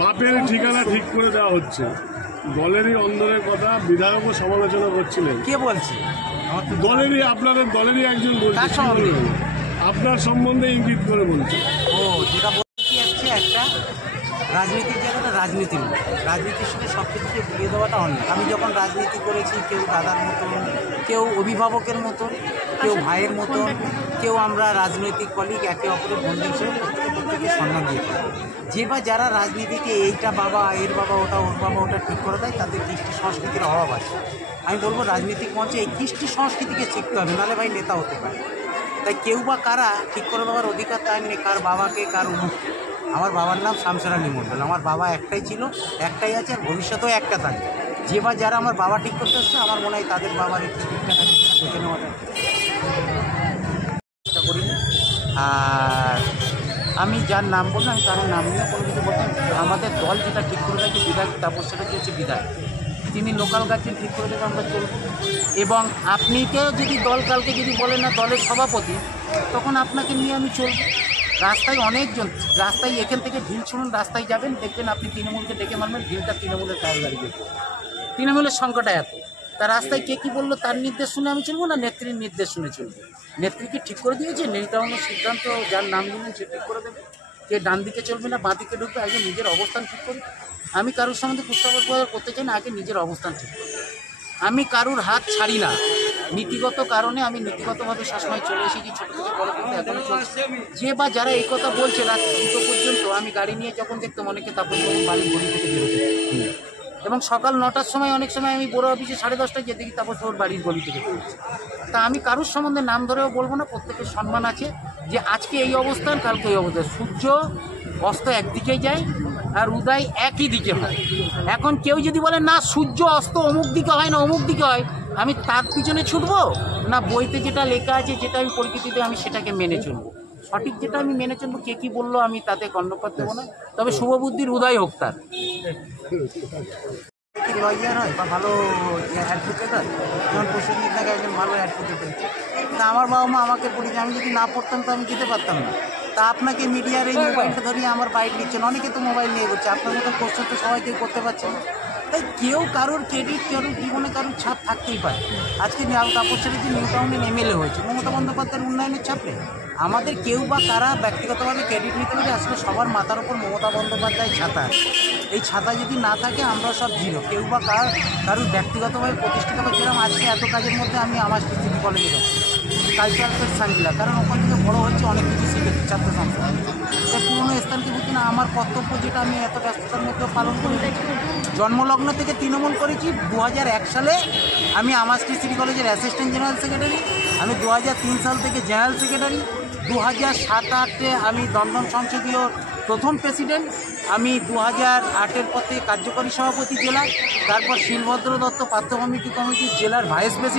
বাপের ঠিকানা ঠিক করে দেওয়া হচ্ছে, দলেরই অন্দরের কথা বিধায়কও সমালোচনা করছিলেন। কে বলছে? দলেরই, আপনাদের দলেরই একজন বলছে, আপনার সম্বন্ধে ইঙ্গিত করে বলছে। ও যেটা বলছি হচ্ছে একটা রাজনীতির জায়গাটা রাজনীতির নয়, রাজনীতির সঙ্গে সব কিছুকে বুঝিয়ে দেওয়াটা অন্যায়। আমি যখন রাজনীতি করেছি, কেউ দাদার মতন, কেউ অভিভাবকের মতন, কেউ ভাইয়ের মতন, কেউ আমরা রাজনৈতিক কলিগ, একে অপরের বন্ধু হিসেবে প্রত্যেকে সম্মান দিয়ে থাকি। যে বা যারা রাজনীতিকে এইটা বাবা, এর বাবা ওটা, ওর বাবা ওটা ঠিক করে দেয়, তাদের কৃষ্টি সংস্কৃতির অভাব আছে। আমি বলবো রাজনৈতিক মঞ্চে এই কৃষ্টি সংস্কৃতিকে শিখতে হবে, নাহলে ভাই নেতা হতে পারে। তাই কেউ বা কারা ঠিক করে দেওয়ার অধিকার তার নেই, কার বাবাকে কার অমুককে। আমার বাবার নাম শামসুর আলী মণ্ডল, আমার বাবা একটাই ছিল, একটাই আছে, আর ভবিষ্যতেও একটা থাকবে। যে বা যারা আমার বাবা ঠিক করতে আসছে, আমার মনে হয় তাদের বাবার একটু ঠিকঠাক দেখে নেওয়াটা চেষ্টা করিনি। আর আমি যার নাম বললাম, আমি কারোর নাম নিয়ে কোনো কিছু বলতাম। আমাদের দল যেটা ঠিক করে দেয় যে বিধায়ক তাপস চ্যাটার্জি হচ্ছে বিধায়ক, তিনি লোকাল গার্জেন ঠিক করে দেবে, আমরা চলব। এবং আপনিকেও যদি দল কালকে যদি বলেন না দলের সভাপতি, তখন আপনাকে নিয়ে আমি চলব। রাস্তায় অনেকজন, রাস্তায় এখান থেকে ঢিল শুনুন, রাস্তায় যাবেন দেখবেন আপনি তৃণমূলকে ডেকে মারবেন, ঢিলটা তৃণমূলের কাজে দাঁড়িয়ে পড়বে। তৃণমূলের সংখ্যাটা এত, তা রাস্তায় কে কী বললো তার নির্দেশ শুনে আমি চলবো না নেত্রীর নির্দেশ শুনে চলবো? নেত্রীকে ঠিক করে দিয়েছে, নিউটাউনের সিদ্ধান্ত যার নাম দিলেন সে ঠিক করে দেবে, কে ডান দিকে চলবে না বাঁ দিকে ঢুকবে, আগে নিজের অবস্থান ঠিক করি। আমি কারোর সম্বন্ধে কুস্তাবাদ করতে চাই না, আগে নিজের অবস্থান ঠিক করি। আমি কারুর হাত ছাড়ি না, নীতিগত কারণে আমি নীতিগতভাবে সবসময় চলে এসেছি, ছোটো থেকে বড় করতে এখনও চলছে। যে বা যারা এই কথা বলছে রাত 2টো পর্যন্ত, আমি গাড়ি নিয়ে যখন দেখতাম অনেকে তাপসবাবুর বাড়ির গলি থেকে বেরোতে, এবং সকাল 9টার সময় অনেক সময় আমি বড় অফিসে 10:30টায় যেতে দেখি তাপসবাবুর বাড়ির গলি থেকে বেরোচ্ছে। তা আমি কারুর সম্বন্ধে নাম ধরেও বলবো না, প্রত্যেকের সম্মান আছে যে আজকে এই অবস্থান, কালকে এই অবস্থান। সূর্য অস্ত একদিকেই যায় আর উদয় একই দিকে হয়। এখন কেউ যদি বলে না সূর্য অস্ত অমুক দিকে হয় না অমুক দিকে হয়, আমি তার পিছনে ছুটবো না বইতে যেটা লেখা আছে, যেটা আমি পরিচিতিতে, আমি সেটাকে মেনে চলবো। সঠিক যেটা আমি মেনে চলবো, কে কী বললো আমি তাতে কর্ণপাত দেবো না। তবে শুভবুদ্ধির উদয় হোক তার। লয়ার হয় বা ভালো অ্যাডভোকেট হয়, যেমন প্রসেনজিৎ নাকি একজন ভালো অ্যাডভোকেট হয়েছে। তা আমার বাবা মা আমাকে পড়েছে, আমি যদি না পড়তাম তো আমি যেতে পারতাম না। তা আপনাকে মিডিয়ার এই মোবাইলটা ধরিয়ে আমার বাইক নিচ্ছেন, অনেকে তো মোবাইল নিয়ে করছে, আপনার মতো কোশ্চেন তো সবাই কেউ করতে পারছে না। তাই কেউ কারোর ক্রেডিট, কারোর জীবনে কারোর ছাপ থাকতেই পারে। আজকে তাপস চ্যাটার্জি নিউটাউনের এমএলএ হয়েছে মমতা বন্দ্যোপাধ্যায়ের উন্নয়নের ছাপে। আমাদের কেউ বা কারা ব্যক্তিগতভাবে ক্রেডিট নিতে পারে, আসলে সবার মাথার ওপর মমতা বন্দ্যোপাধ্যায় ছাতা। এই ছাতা যদি না থাকে আমরা সব জিরো। কেউ বা কারোর ব্যক্তিগতভাবে প্রতিষ্ঠিত বা যেরকম আজকে এত কাজের মধ্যে আমি আমার সিটি কলেজে যাচ্ছি, কালচারাল সানজিলা, কারণ ওখান থেকে বড়ো হচ্ছে, অনেক কিছু শিখেছি ছাত্র সংসদ। তাই পুরনো স্থানকে বুঝি না, আমার কর্তব্য যেটা আমি এত ব্যস্ততার মধ্যেও পালন করে রেখেছি। জন্মলগ্ন থেকে তৃণমূল করেছি। 2001 সালে আমি আমার সিটি কলেজের অ্যাসিস্ট্যান্ট জেনারেল সেক্রেটারি, আমি 2003 সাল থেকে জেনারেল সেক্রেটারি, 2007-08-এ আমি দমদম সংসদীয় প্রথম প্রেসিডেন্ট, আমি 2008-এর পর থেকে কার্যকরী সভাপতি জেলা, তারপর শিলভদ্র দত্ত পার্থ কমিটির জেলার ভাইস প্রেসিডেন্ট।